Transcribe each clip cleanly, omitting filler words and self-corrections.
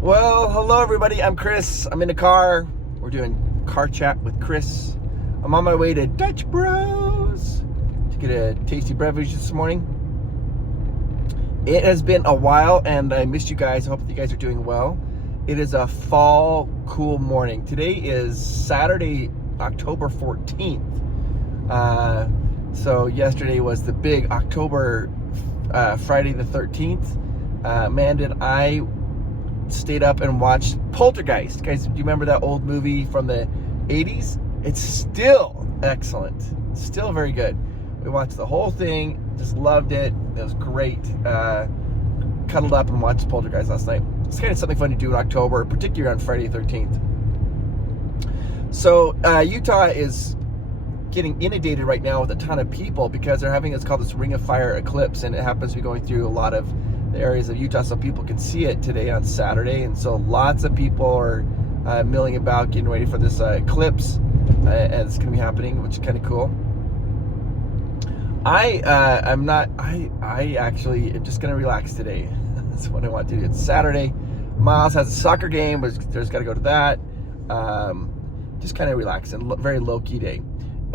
Well, hello everybody. I'm Chris. I'm in the car. We're doing car chat with Chris. I'm on my way to Dutch Bros to get a tasty beverage this morning. It has been a while and I missed you guys. I hope that you guys are doing well. It is a fall cool morning. Today is Saturday, October 14th. So yesterday was the big October Friday the 13th. Amanda and I stayed up and watched Poltergeist. Guys, do you remember that old movie from the 80s? It's still excellent. Still very good. We watched the whole thing. Just loved it. It was great. Cuddled up and watched Poltergeist last night. It's kind of something fun to do in October, particularly on Friday the 13th. So Utah is getting inundated right now with a ton of people because they're having what's called this Ring of Fire eclipse, and it happens to be going through a lot of the areas of Utah, so people can see it today on Saturday. And so lots of people are milling about getting ready for this eclipse, and it's going to be happening, which is kind of cool. I actually am just going to relax today. That's what I want to do. It's Saturday. Miles has a soccer game, but there's got to go to that. Just kind of relax and very low-key day.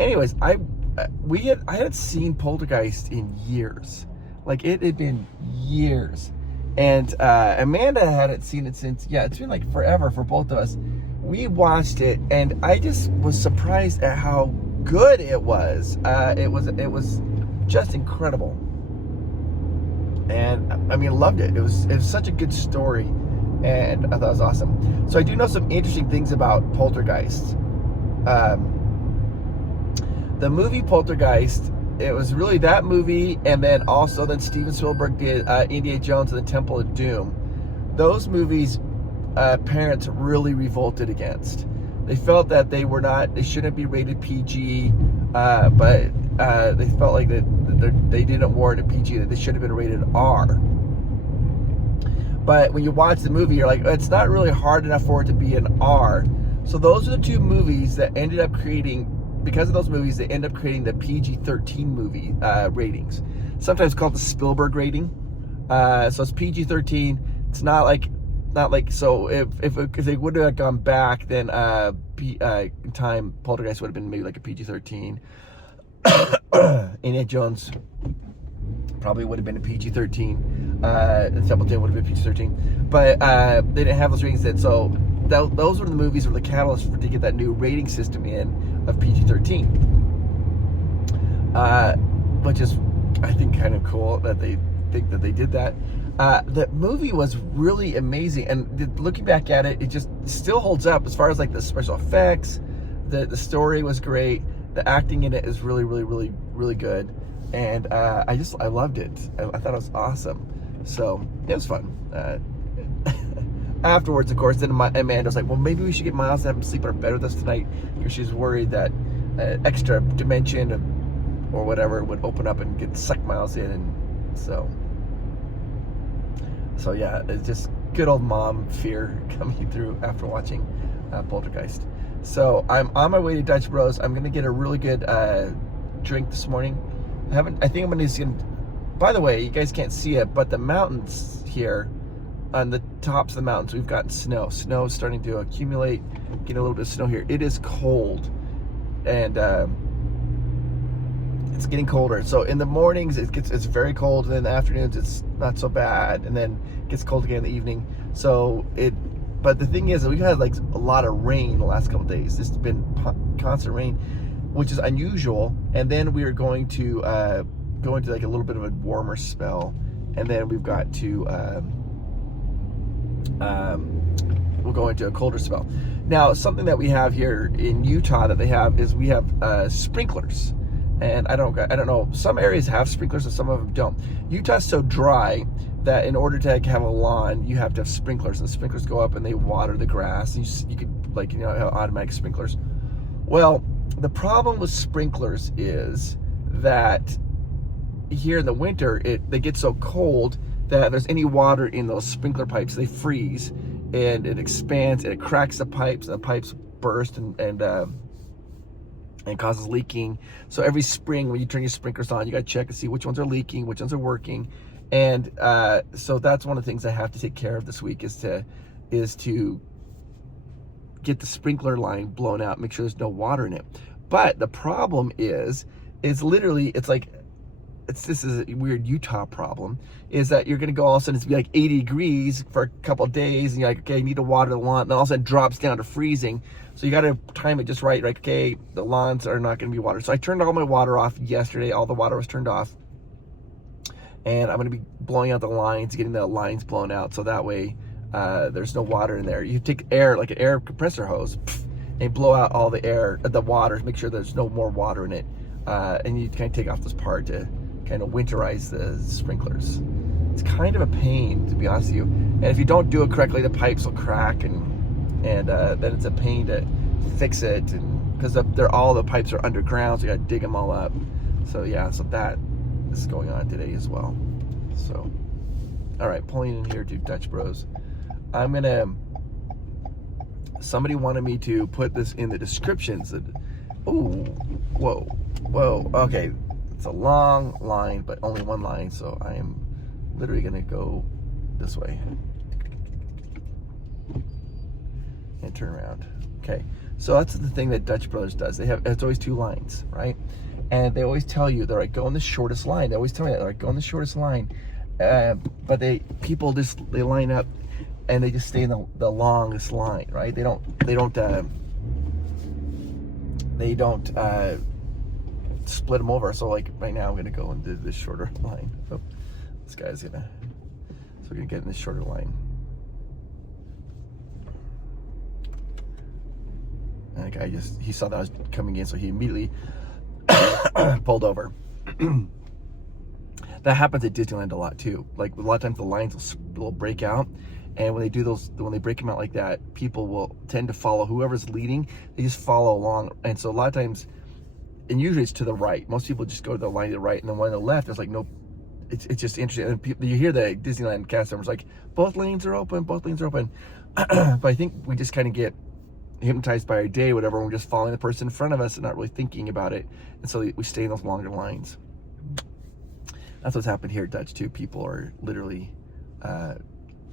Anyways, I hadn't seen Poltergeist in years. Like, it had been years. And Amanda hadn't seen it since, it's been like forever for both of us. We watched it, and I just was surprised at how good it was. It was just incredible. And, I mean, loved it. It was such a good story, and I thought it was awesome. So I do know some interesting things about Poltergeist. The movie Poltergeist, it was really that movie, and then Steven Spielberg did Indiana Jones and the Temple of Doom. Those movies, parents really revolted against. They felt that they shouldn't be rated PG, but they felt like they didn't warrant a PG, that they should have been rated R. But when you watch the movie, you're like, it's not really hard enough for it to be an R. So those are the two movies that ended up creating. Because of those movies, they end up creating the PG-13 movie ratings, sometimes called the Spielberg rating. So it's PG-13. It's not like so. If they would have gone back, then in time, Poltergeist would have been maybe like a PG-13. Indiana Jones probably would have been a PG-13. And Temple of Doom would have been PG-13. But they didn't have those ratings then. So those were the movies were the catalyst to get that new rating system in of PG-13, which is, I think, kind of cool that they think that they did that. The movie was really amazing, and looking back at it, it just still holds up as far as like the special effects. The story was great. The acting in it is really, really, really, really good, and I loved it. I thought it was awesome. So it was fun. Afterwards, of course, then Amanda was like, well, maybe we should get Miles to have him sleep in our bed with us tonight, because she's worried that extra dimension or whatever would open up and suck Miles in. And so yeah, it's just good old mom fear coming through after watching Poltergeist. So I'm on my way to Dutch Bros. I'm going to get a really good drink this morning. I think I'm going to, by the way, you guys can't see it, but the mountains here, on the tops of the mountains, we've gotten snow. Snow is starting to accumulate. Getting a little bit of snow here. It is cold, and it's getting colder. So in the mornings it's very cold, and in the afternoons it's not so bad, and then it gets cold again in the evening. But the thing is that we've had like a lot of rain the last couple of days. It's been constant rain, which is unusual. And then we are going to go into like a little bit of a warmer spell, and then we've got to. We'll go into a colder spell. Now, something that we have here in Utah that they have is we have sprinklers, and I don't know. Some areas have sprinklers and some of them don't. Utah's so dry that in order to have a lawn, you have to have sprinklers, and the sprinklers go up and they water the grass. And you could have automatic sprinklers. Well, the problem with sprinklers is that here in the winter, they get so cold that there's any water in those sprinkler pipes, they freeze, and it expands, and it cracks the pipes, and the pipes burst and causes leaking. So every spring when you turn your sprinklers on, you got to check and see which ones are leaking, which ones are working. And so that's one of the things I have to take care of this week, is to is to get the sprinkler line blown out, make sure there's no water in it. But the problem is literally, this is a weird Utah problem, is that you're gonna go all of a sudden, it's be like 80 degrees for a couple of days, and you're like, okay, you need to water the lawn, and all of a sudden it drops down to freezing. So you gotta time it just right, like, okay, the lawns are not gonna be watered. So I turned all my water off yesterday, all the water was turned off. And I'm gonna be blowing out the lines, getting the lines blown out, so that way there's no water in there. You take air, like an air compressor hose, and blow out all the air, the water, make sure there's no more water in it. And you kind of take off this part to kind of winterize the sprinklers. It's kind of a pain, to be honest with you. And if you don't do it correctly, the pipes will crack, and then it's a pain to fix it, and because all the pipes are underground, so you got to dig them all up. So yeah, so that is going on today as well. So, all right, pulling in here to Dutch Bros. Somebody wanted me to put this in the descriptions. Oh, whoa, okay. It's a long line, but only one line, so I am literally gonna go this way and turn around. Okay, so that's the thing that Dutch Brothers does. It's always two lines, right? And they always tell you, they're like, go on the shortest line. They always tell me that, they're like, go on the shortest line. But people they line up and they just stay in the longest line, right? They don't split them over. So like right now I'm gonna go into this shorter line. Oh, so we're gonna get in this shorter line. And the guy he saw that I was coming in, so he immediately pulled over. That happens at Disneyland a lot too. Like a lot of times the lines will break out, and when they break them out like that, people will tend to follow whoever's leading. They just follow along, and so a lot of times, and usually it's to the right. Most people just go to the line to the right, and then one on the left, there's like no. It's just interesting. And you hear the Disneyland cast members like, both lanes are open, both lanes are open. But I think we just kind of get hypnotized by our day, whatever. We're just following the person in front of us and not really thinking about it, and so we stay in those longer lines. That's what's happened here at Dutch too. People are literally, that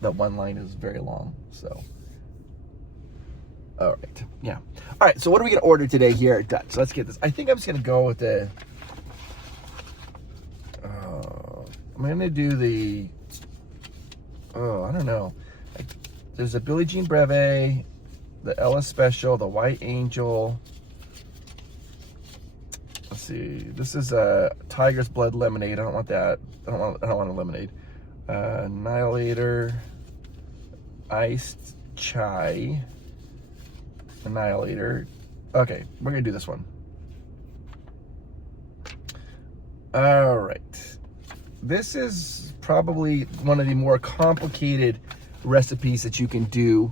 one line is very long. So, all right, yeah. All right, so what are we gonna order today here at Dutch? So let's get this. I think I'm just gonna go with the. I'm gonna do the. I don't know. There's a Billie Jean Breve, the Ella Special, the White Angel. Let's see. This is a Tiger's Blood lemonade. I don't want that. I don't want a lemonade. Annihilator, iced chai. Annihilator. Okay, we're gonna do this one. All right. This is probably one of the more complicated recipes that you can do.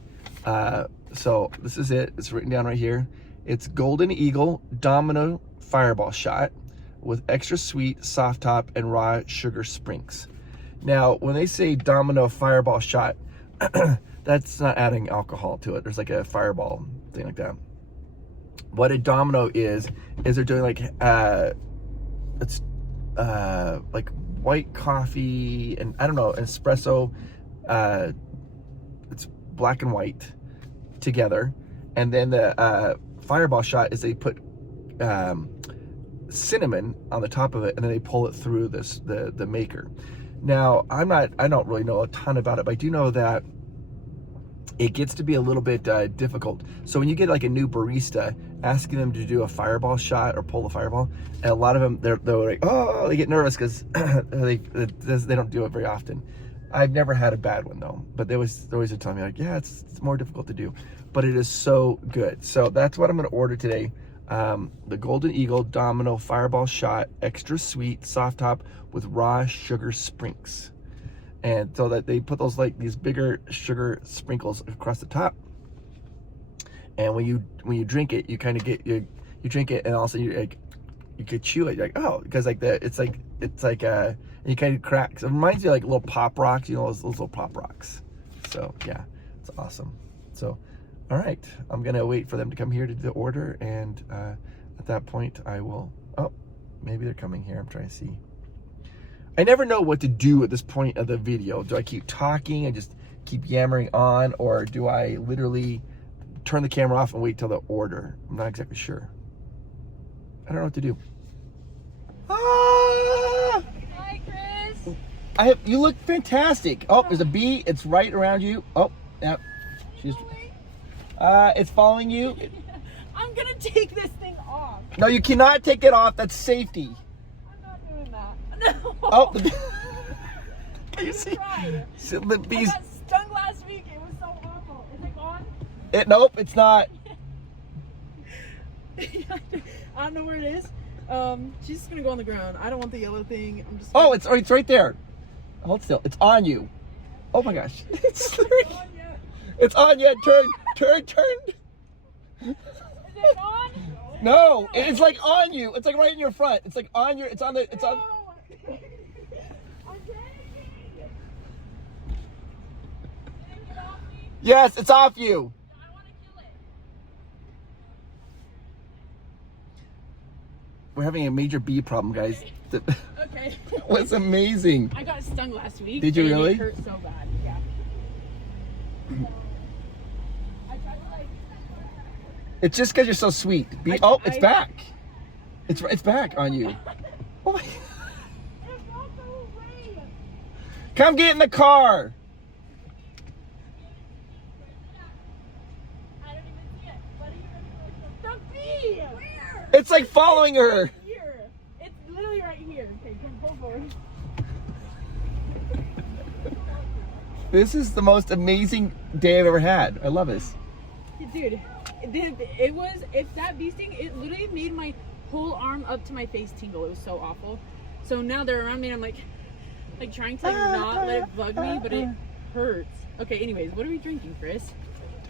So this is it. It's written down right here. It's Golden Eagle Domino Fireball Shot with extra sweet, soft top, and raw sugar sprinkles. Now, when they say Domino Fireball Shot, that's not adding alcohol to it. There's like a fireball thing like that. What a Domino is they're doing like it's like white coffee and I don't know, an espresso. It's black and white together, and then the fireball shot is they put cinnamon on the top of it, and then they pull it through the maker. Now I don't really know a ton about it, but I do know that it gets to be a little bit difficult. So when you get like a new barista, asking them to do a fireball shot or pull the fireball, and a lot of them they're like, oh, they get nervous because they don't do it very often. I've never had a bad one though, but they always tell me like, yeah, it's more difficult to do, but it is so good. So that's what I'm going to order today. The Golden Eagle Domino Fireball Shot, extra sweet, soft top with raw sugar sprinkles. And so that they put those like these bigger sugar sprinkles across the top. And when you drink it, you kind of get you drink it, and also you could chew it. You're like, oh, because like it's like and you kind of cracks. It reminds you of like little pop rocks, you know, those little pop rocks. So yeah, it's awesome. So all right, I'm gonna wait for them to come here to do the order, and at that point I will. Oh, maybe they're coming here. I'm trying to see. I never know what to do at this point of the video. Do I keep talking and just keep yammering on, or do I literally turn the camera off and wait till the order? I'm not exactly sure. I don't know what to do. Ah! Hi, Chris. You look fantastic. Oh, there's a bee. It's right around you. Oh, yeah. She's. It's following you. I'm gonna take this thing off. No, you cannot take it off. That's safety. I'm not doing that. No. Oh, you see? So The bees. I got stung last week. It was so awful. Is it gone? Nope, it's not. I don't know where it is. She's just gonna go on the ground. I don't want the yellow thing. I'm just. Oh, it's right there. Hold still. It's on you. Oh my gosh. It's on yet. Turn. Is it on? No, it's like on you. It's like right in your front. It's like on your. It's on. I'm panicking. Get off me. Yes, it's off you. I want to kill it. We're having a major bee problem, guys. Okay. It was amazing. I got stung last week. Did you and really? It hurt so bad. Yeah. I tried to like. It's just because you're so sweet. It's back. It's back on you. Oh my. It won't go away. Come get in the car. I don't even see it. What are you ready for? The bee. Where? It's like following her. Here. It's literally right here. Okay, come forward. This is the most amazing day I've ever had. I love this. Dude, it was, if that bee sting, it literally made my whole arm up to my face tingle. It was so awful. So now they're around me and I'm like trying to not let it bug me, but it hurts. Okay, anyways, what are we drinking, Chris?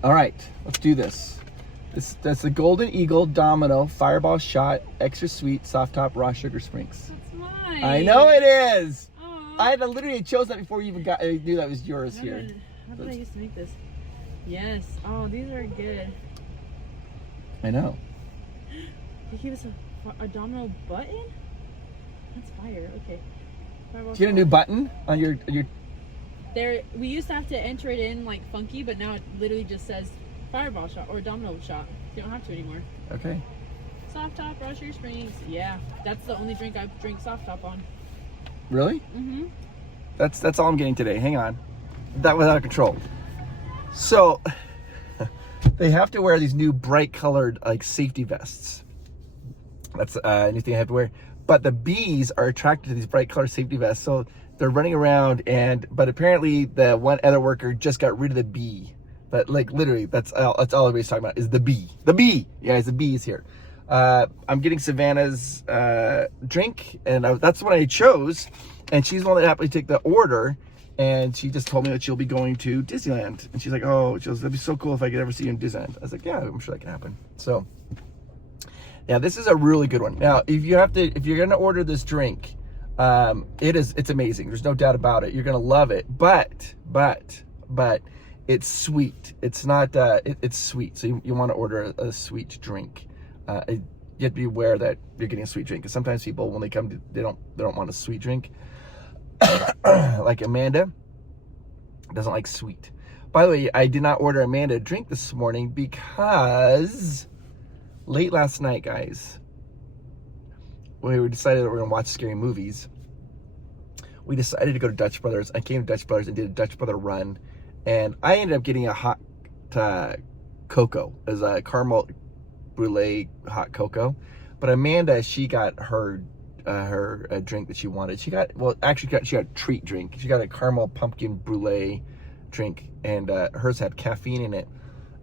All right, let's do this. That's the Golden Eagle Domino Fireball Shot Extra Sweet Soft Top Raw Sugar Springs. That's mine. I know it is. Aww. I had literally chose that before you even knew that was yours here. How did I used to make this? Yes. Oh, these are good. I know. They gave us a domino button? That's fire. Okay. Did you get a new button on your? There, we used to have to enter it in like funky, but now it literally just says fireball shot or domino shot. You don't have to anymore. Okay. Soft top, raw sugar springs. Yeah, that's the only drink I drink soft top on. Really? Mm-hmm. That's all I'm getting today. Hang on. That was out of control. So they have to wear these new bright colored like safety vests. That's a new thing I have to wear. But the bees are attracted to these bright colored safety vests, so they're running around. But apparently the one other worker just got rid of the bee. But like literally, that's all everybody's talking about is the bee. The bee, yeah, the bee is here. I'm getting Savannah's drink, and that's what I chose. And she's the one that happened to take the order. And she just told me that she'll be going to Disneyland. And she's like, oh, that'd be so cool if I could ever see you in Disneyland. I was like, yeah, I'm sure that can happen. So, yeah, this is a really good one. Now, if you're gonna order this drink, it's amazing. There's no doubt about it. You're gonna love it. But it's sweet. It's not. It's sweet. So you want to order a sweet drink. You have to be aware that you're getting a sweet drink. Because sometimes people, when they come, they don't want a sweet drink. Like Amanda doesn't like sweet. By the way, I did not order Amanda a drink this morning because late last night, guys, when we decided that we were gonna watch scary movies, we decided to go to Dutch Brothers. I came to Dutch Brothers and did a Dutch Brother run, and I ended up getting a hot cocoa as a caramel brulee hot cocoa. But Amanda, she got her drink that she wanted. She got a treat drink. She got a caramel pumpkin brulee drink, and hers had caffeine in it.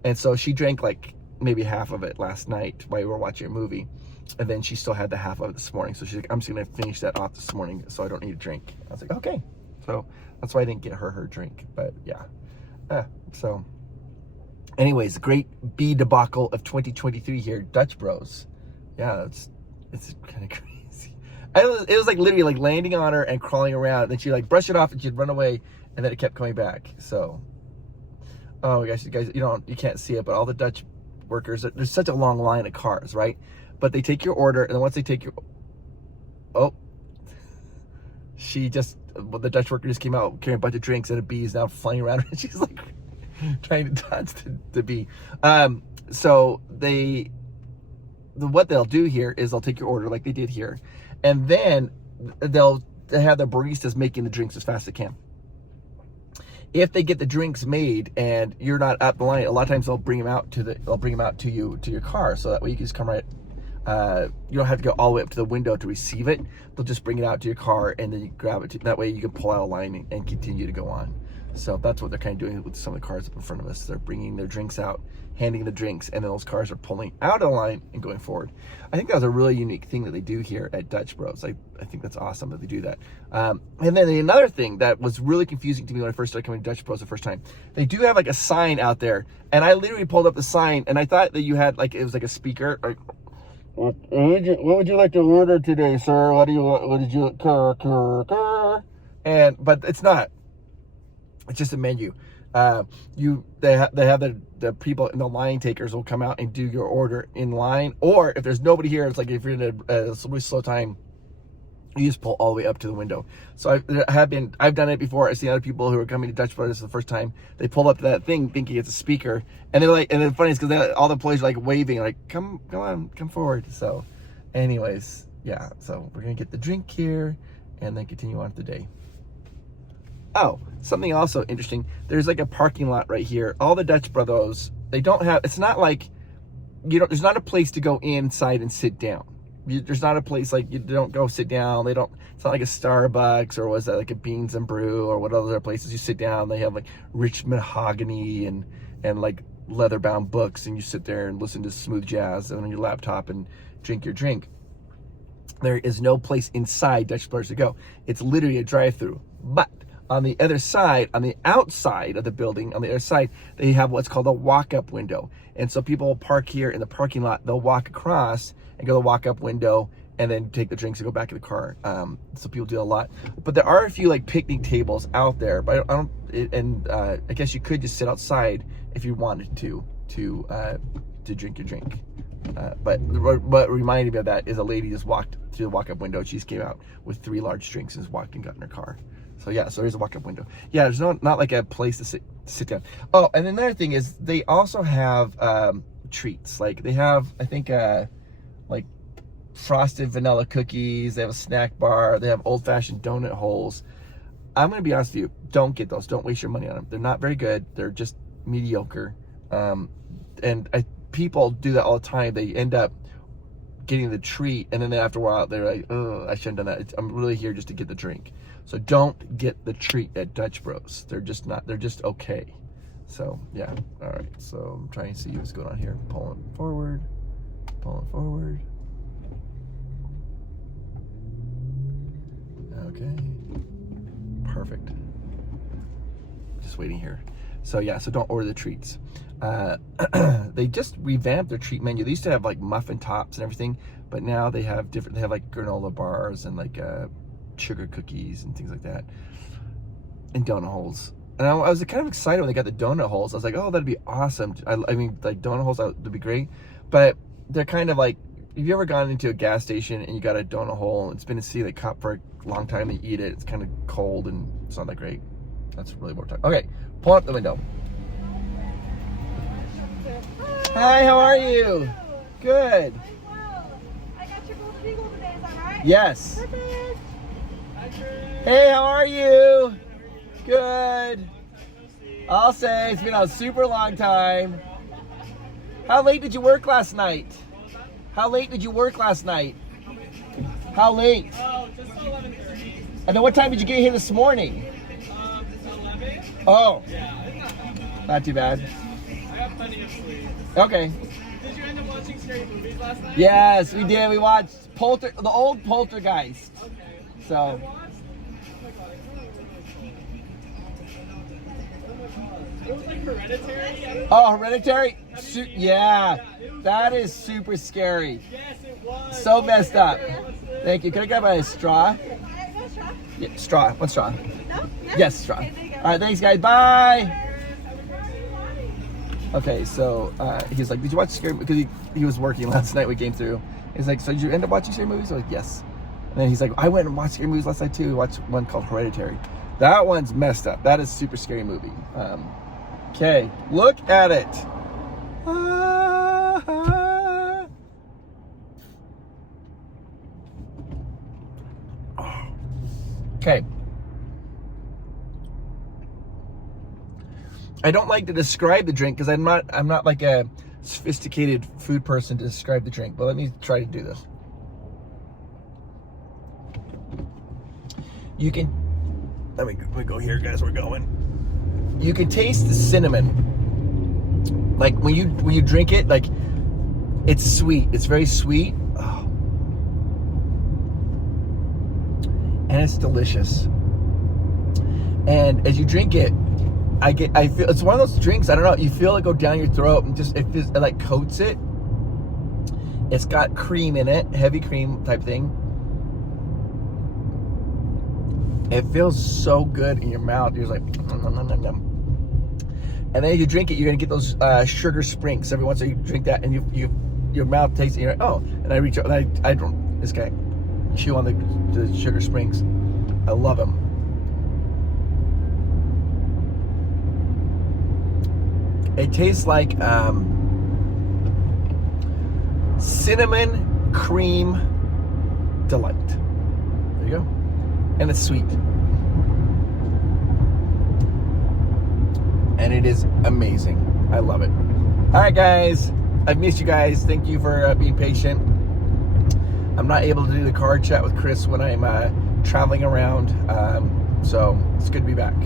And so she drank like maybe half of it last night while we were watching a movie, and then she still had the half of it this morning. So she's like, I'm just gonna finish that off this morning, so I don't need a drink. I was like, okay. So that's why I didn't get her drink. But yeah. So anyways, great bee debacle of 2023 here, Dutch Bros. Yeah, it's kind of crazy. It was like literally like landing on her and crawling around, and then she'd like brush it off and she'd run away, and then it kept coming back. So, oh my gosh, you guys, you can't see it, but all the Dutch workers, there's such a long line of cars, right? But they take your order, and then once they take your, she just the Dutch worker just came out carrying a bunch of drinks, and a bee is now flying around, and she's like trying to dodge the bee. So what they'll do here is they'll take your order like they did here, and then they'll have the baristas making the drinks as fast as they can. If they get the drinks made and you're not up the line, a lot of times they'll bring them out to you to your car, so that way you can just come right. You don't have to go all the way up to the window to receive it. They'll just bring it out to your car, and then you grab it. That way you can pull out a line and continue to go on. So that's what they're kind of doing with some of the cars up in front of us. They're bringing their drinks out, handing the drinks, and then those cars are pulling out of the line and going forward. I think that was a really unique thing that they do here at Dutch Bros. I think that's awesome that they do that. And then another thing that was really confusing to me when I first started coming to Dutch Bros the first time, they do have like a sign out there, and I literally pulled up the sign, and I thought that you had like, it was like a speaker. Like, what would you like to order today, sir? What did you but it's not. It's just a menu. They have the people in the line takers will come out and do your order in line, or if there's nobody here, it's like if you're in a really slow time, you just pull all the way up to the window. So I've done it before. I've seen other people who are coming to Dutch Brothers for the first time. They pull up to that thing thinking it's a speaker, and they're like, and the funny is because all the employees are like waving, like come on, come forward. So, anyways, yeah. So we're gonna get the drink here, and then continue on with the day. Oh, something also interesting. There's like a parking lot right here. All the Dutch Brothers, they don't have. It's not like there's not a place to go inside and sit down. There's not a place like you don't go sit down. They don't. It's not like a Starbucks or was that like a Beans and Brew or what other places you sit down. They have like rich mahogany and like leather bound books, and you sit there and listen to smooth jazz on your laptop and drink your drink. There is no place inside Dutch Brothers to go. It's literally a drive-through. But on the other side, on the outside of the building, on the other side, they have what's called a walk-up window. And so people will park here in the parking lot. They'll walk across and go to the walk-up window and then take the drinks and go back in the car. So people do a lot. But there are a few like picnic tables out there. But I guess you could just sit outside if you wanted to drink your drink. But what reminded me of that is a lady just walked through the walk-up window. She just came out with 3 large drinks and just walked and got in her car. So yeah, so there's a walk-up window. Yeah, there's not like a place to sit down. Oh, and another thing is they also have treats. Like they have, I think, like frosted vanilla cookies. They have a snack bar. They have old-fashioned donut holes. I'm gonna be honest with you. Don't get those. Don't waste your money on them. They're not very good. They're just mediocre. People do that all the time. They end up getting the treat, and then after a while they're like, oh, I shouldn't have done that. I'm really here just to get the drink. So don't get the treat at Dutch Bros. They're just okay. So yeah, all right. So I'm trying to see what's going on here. Pulling forward. Okay, perfect. Just waiting here. So yeah, so don't order the treats. They just revamped their treat menu. They used to have like muffin tops and everything, but now they have different. They have like granola bars and like sugar cookies and things like that, and donut holes. And I was kind of excited when they got the donut holes. I was like, oh, that'd be awesome. I mean, like donut holes would be great, but they're kind of like, have you ever gone into a gas station and you got a donut hole? It's been in the cup for a long time. You eat it. It's kind of cold and it's not that great. That's really what we're talking. Okay, pull up the window. Hi, how are you? Good. I'm well. I got your gold beagle today, is that right? Yes. Perfect. Hey, how are you? Good. I'll say it's been a super long time. How late did you work last night? How late? Oh, just 11:30. And then what time did you get here this morning? It's 11. Oh, Yeah, not too bad. I have plenty of sleep. Okay. Did you end up watching scary movies last night? Yes, we did. We watched the old Poltergeist. Okay. So. I watched. Oh my god, it was like Hereditary. Oh, Hereditary? Yeah, that is super scary. Yes, it was. So messed up. Thank you. Can I grab a straw? No straw? Yeah, straw. What straw? No? Yes, straw. Okay, there you go. All right, thanks, guys. Bye. Okay, so he was like, did you watch scary? Because he was working last night. We came through. He's like, so did you end up watching scary movies? I was like, yes. And then he's like, I went and watched scary movies last night too. I watched one called Hereditary. That one's messed up. That is a super scary movie. Okay, look at it. Okay. I don't like to describe the drink because I'm not like a sophisticated food person to describe the drink, but let me try to do this. You can, let me go here, guys. We're going. You can taste the cinnamon. Like when you drink it, like it's sweet. It's very sweet. Oh. And it's delicious. And as you drink it, I feel it's one of those drinks. I don't know. You feel it go down your throat and it like coats it. It's got cream in it, heavy cream type thing. It feels so good in your mouth. You're like, nom, nom, nom, nom. And then as you drink it, you're gonna get those sugar sprinks every once in a while. You drink that, and your mouth tastes it. And you're like, oh. And I reach out, and I don't. This guy chew on the sugar springs. I love them. It tastes like cinnamon cream delight. There you go. And it's sweet. And it is amazing. I love it. All right, guys. I've missed you guys. Thank you for being patient. I'm not able to do the car chat with Chris when I'm traveling around. So it's good to be back.